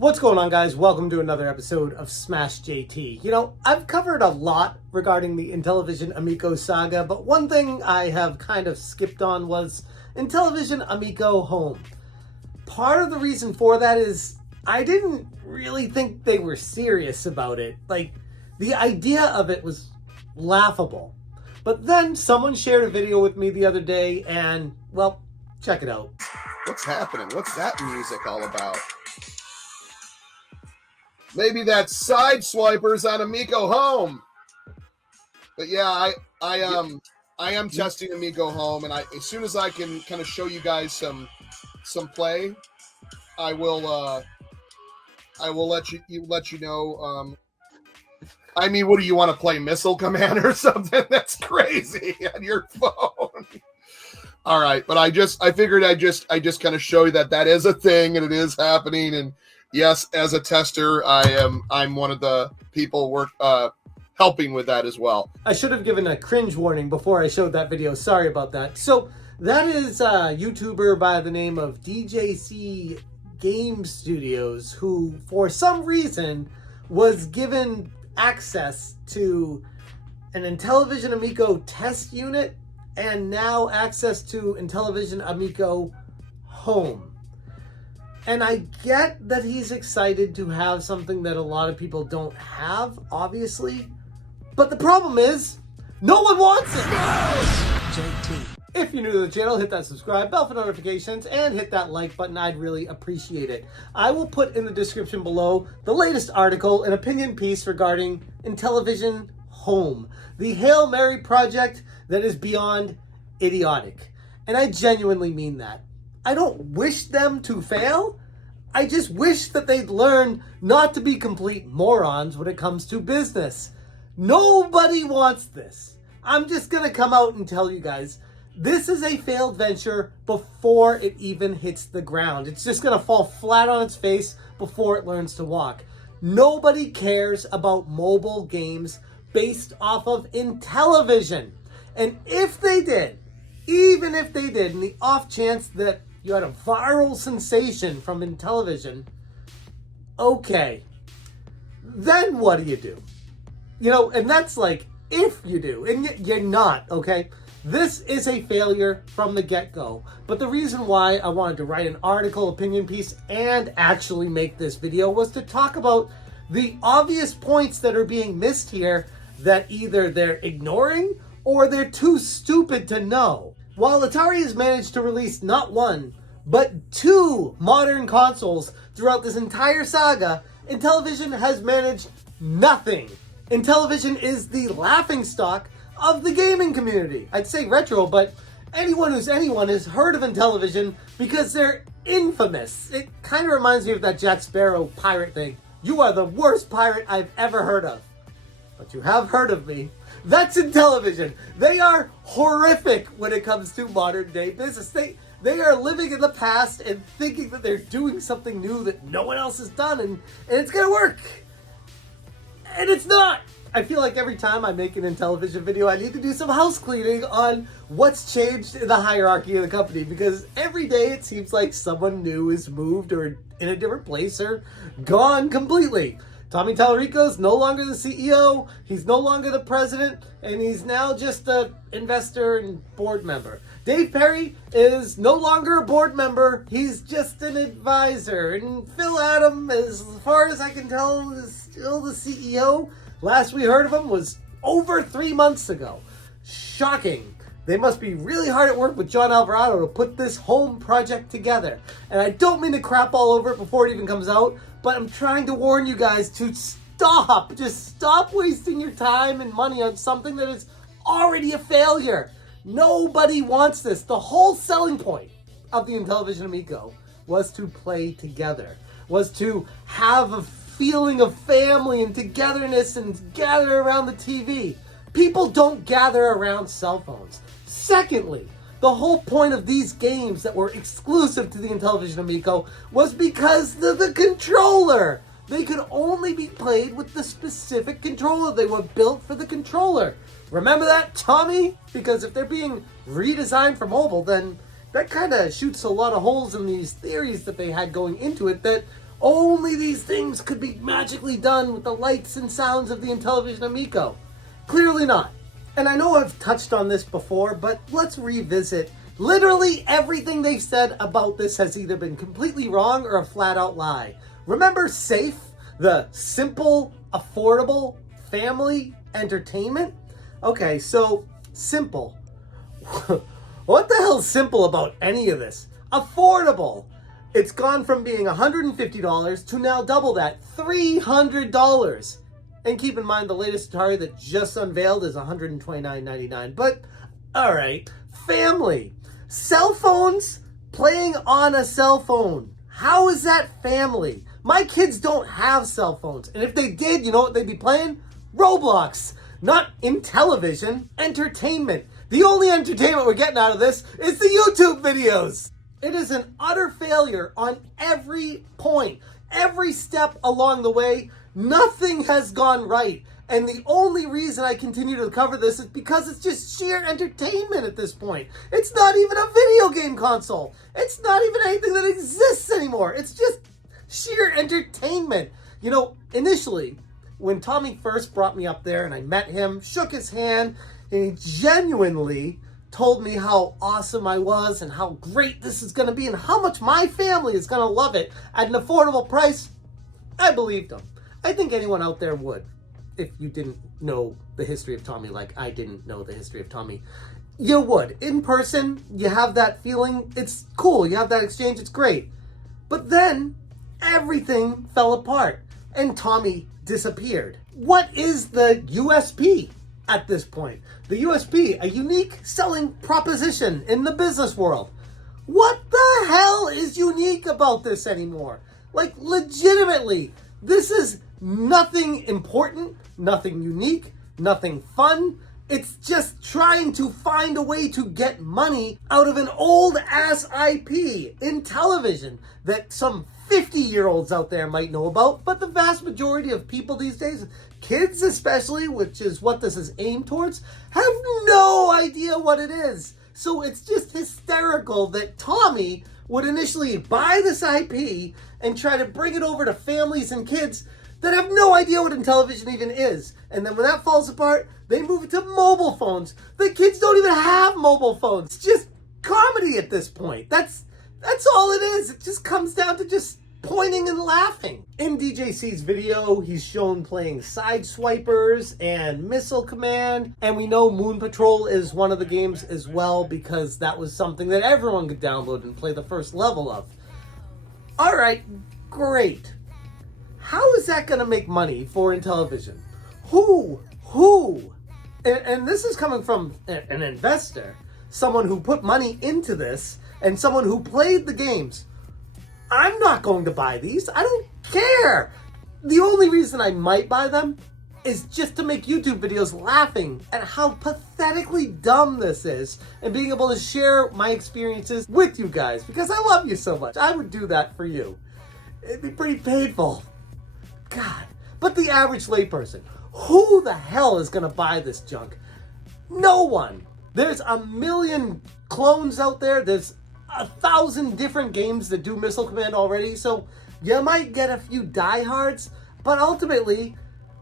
What's going on, guys? Welcome to another episode of Smash JT. You know, I've covered a lot regarding the Intellivision Amico saga, but one thing I have kind of skipped on was Intellivision Amico Home. Part of the reason for that is I didn't really think they were serious about it. Like, the idea of it was laughable. But then someone shared a video with me the other day and, well, check it out. What's happening? What's that music all about? Maybe that's side swipers on Amico Home. But yeah, I am testing Amico Home, and as soon as I can kind of show you guys some play, I will let you know. I mean, what do you want to play, Missile Command or something? That's crazy on your phone. All right, but I figured I just kind of show you that is a thing and it is happening. And yes, as a tester, I'm one of the people helping with that as well. I should have given a cringe warning before I showed that video. Sorry about that. So that is a YouTuber by the name of DJC Game Studios, who for some reason was given access to an Intellivision Amico test unit and now access to Intellivision Amico Home. And I get that he's excited to have something that a lot of people don't have, obviously. But the problem is, no one wants it! JT. If you're new to the channel, hit that subscribe, bell for notifications, and hit that like button. I'd really appreciate it. I will put in the description below the latest article, an opinion piece regarding Intellivision Home, the Hail Mary project that is beyond idiotic. And I genuinely mean that. I don't wish them to fail. I just wish that they'd learn not to be complete morons when it comes to business. Nobody wants this. I'm just going to come out and tell you guys, this is a failed venture before it even hits the ground. It's just going to fall flat on its face before it learns to walk. Nobody cares about mobile games based off of Intellivision. And if they did, even if they did, in the off chance that you had a viral sensation from Intellivision, okay, then what do you do? You know, and that's like, if you do, and you're not, okay? This is a failure from the get-go. But the reason why I wanted to write an article, opinion piece, and actually make this video was to talk about the obvious points that are being missed here that either they're ignoring or they're too stupid to know. While Atari has managed to release not one, but two modern consoles throughout this entire saga, Intellivision has managed nothing. Intellivision is the laughingstock of the gaming community. I'd say retro, but anyone who's anyone has heard of Intellivision because they're infamous. It kind of reminds me of that Jack Sparrow pirate thing. You are the worst pirate I've ever heard of. But you have heard of me. That's Intellivision. They are horrific when it comes to modern day business. They are living in the past and thinking that they're doing something new that no one else has done and it's gonna work. And it's not. I feel like every time I make an Intellivision video, I need to do some house cleaning on what's changed in the hierarchy of the company, because every day it seems like someone new is moved or in a different place or gone completely. Tommy Tallarico's no longer the CEO, he's no longer the president, and he's now just an investor and board member. Dave Perry is no longer a board member, he's just an advisor. And Phil Adam, as far as I can tell, is still the CEO. Last we heard of him was over 3 months ago. Shocking. They must be really hard at work with John Alvarado to put this home project together. And I don't mean to crap all over it before it even comes out, but I'm trying to warn you guys to stop. Just stop wasting your time and money on something that is already a failure. Nobody wants this. The whole selling point of the Intellivision Amico was to play together, was to have a feeling of family and togetherness and gather around the TV. People don't gather around cell phones. Secondly, the whole point of these games that were exclusive to the Intellivision Amico was because of the controller. They could only be played with the specific controller. They were built for the controller. Remember that, Tommy? Because if they're being redesigned for mobile, then that kind of shoots a lot of holes in these theories that they had going into it that Only these things could be magically done with the lights and sounds of the Intellivision Amico. Clearly not. And I know I've touched on this before, but let's revisit. Literally everything they've said about this has either been completely wrong or a flat out lie. Remember SAFE, the simple, affordable family entertainment? Okay, so simple. What the hell's simple about any of this? Affordable. It's gone from being $150 to now double that, $300. And keep in mind the latest Atari that just unveiled is $129.99. But, alright, family. Cell phones playing on a cell phone. How is that family? My kids don't have cell phones. And if they did, you know what they'd be playing? Roblox. Not Intellivision, entertainment. The only entertainment we're getting out of this is the YouTube videos. It is an utter failure on every point. Every step along the way, nothing has gone right. And the only reason I continue to cover this is because it's just sheer entertainment at this point. It's not even a video game console. It's not even anything that exists anymore. It's just sheer entertainment. You know, initially, when Tommy first brought me up there and I met him, shook his hand, and he genuinely told me how awesome I was and how great this is going to be and how much my family is going to love it at an affordable price, I believed him. I think anyone out there would, if you didn't know the history of Tommy like I didn't know the history of Tommy. You would. In person, you have that feeling. It's cool. You have that exchange. It's great. But then everything fell apart and Tommy disappeared. What is the USP at this point? The USP, a unique selling proposition in the business world. What the hell is unique about this anymore? Like, legitimately, this is nothing important, nothing unique, nothing fun. It's just trying to find a way to get money out of an old-ass IP Intellivision that some 50-year-olds out there might know about, but the vast majority of people these days, kids especially, which is what this is aimed towards, have no idea what it is. So it's just hysterical that Tommy would initially buy this IP and try to bring it over to families and kids that have no idea what Intellivision even is. And then when that falls apart, they move it to mobile phones. The kids don't even have mobile phones. It's just comedy at this point. That's all it is. It just comes down to just pointing and laughing. In DJC's video, he's shown playing Sideswipers and Missile Command, and we know Moon Patrol is one of the games as well because that was something that everyone could download and play the first level of. Alright, great. How is that going to make money for Intellivision? Who? And this is coming from an investor, someone who put money into this, and someone who played the games. I'm not going to buy these. I don't care. The only reason I might buy them is just to make YouTube videos laughing at how pathetically dumb this is and being able to share my experiences with you guys because I love you so much. I would do that for you. It'd be pretty painful. God. But the average layperson, who the hell is going to buy this junk? No one. There's a million clones out there. There's 1,000 different games that do Missile Command already, so you might get a few diehards, but ultimately,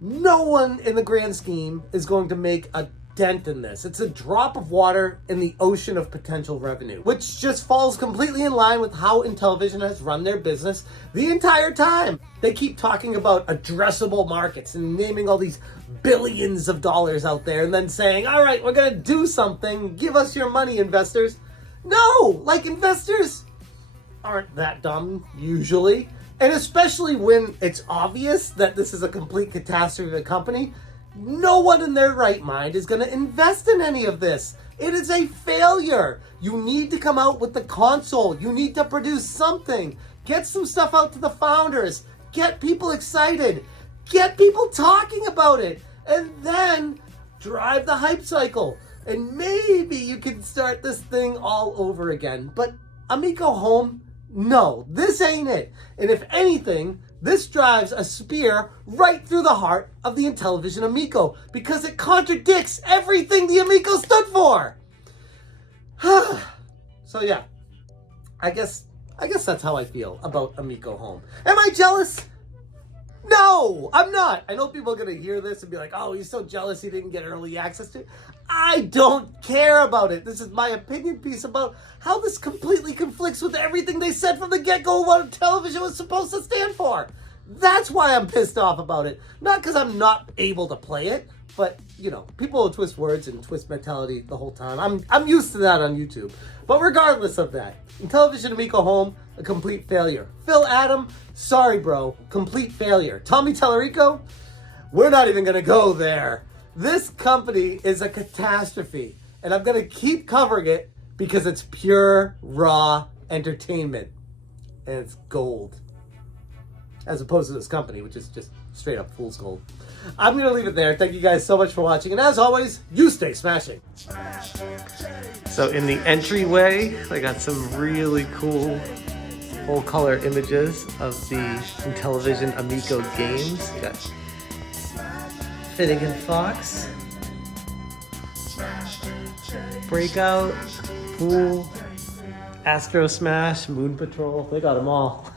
no one in the grand scheme is going to make a dent in this. It's a drop of water in the ocean of potential revenue, which just falls completely in line with how Intellivision has run their business the entire time. They keep talking about addressable markets and naming all these billions of dollars out there and then saying, all right, we're going to do something. Give us your money, investors. No, like investors aren't that dumb usually. And especially when it's obvious that this is a complete catastrophe of a company, no one in their right mind is going to invest in any of this. It is a failure. You need to come out with the console. You need to produce something. Get some stuff out to the founders. Get people excited. Get people talking about it. And then drive the hype cycle. And maybe you can start this thing all over again. But Amico Home, no, this ain't it. And if anything, this drives a spear right through the heart of the Intellivision Amico because it contradicts everything the Amico stood for. So yeah, I guess I guess that's how I feel about Amico Home. Am I jealous? No, I'm not. I know people are going to hear this and be like, oh, he's so jealous he didn't get early access to it. I don't care about it. This is my opinion piece about how this completely conflicts with everything they said from the get-go what television was supposed to stand for. That's why I'm pissed off about it. Not because I'm not able to play it, but, you know, people will twist words and twist mentality the whole time. I'm used to that on YouTube. But regardless of that, Intellivision Amico Home, a complete failure. Phil Adam, sorry bro, complete failure. Tommy Tallarico, we're not even going to go there. This company is a catastrophe, and I'm going to keep covering it because it's pure, raw entertainment, and it's gold. As opposed to this company, which is just straight up fool's gold. I'm going to leave it there. Thank you guys so much for watching, and as always, you stay smashing. So in the entryway, I got some really cool full color images of the Intellivision Amico games. Got Finnegan Fox, Breakout, Pool, Astro Smash, Moon Patrol. They got them all.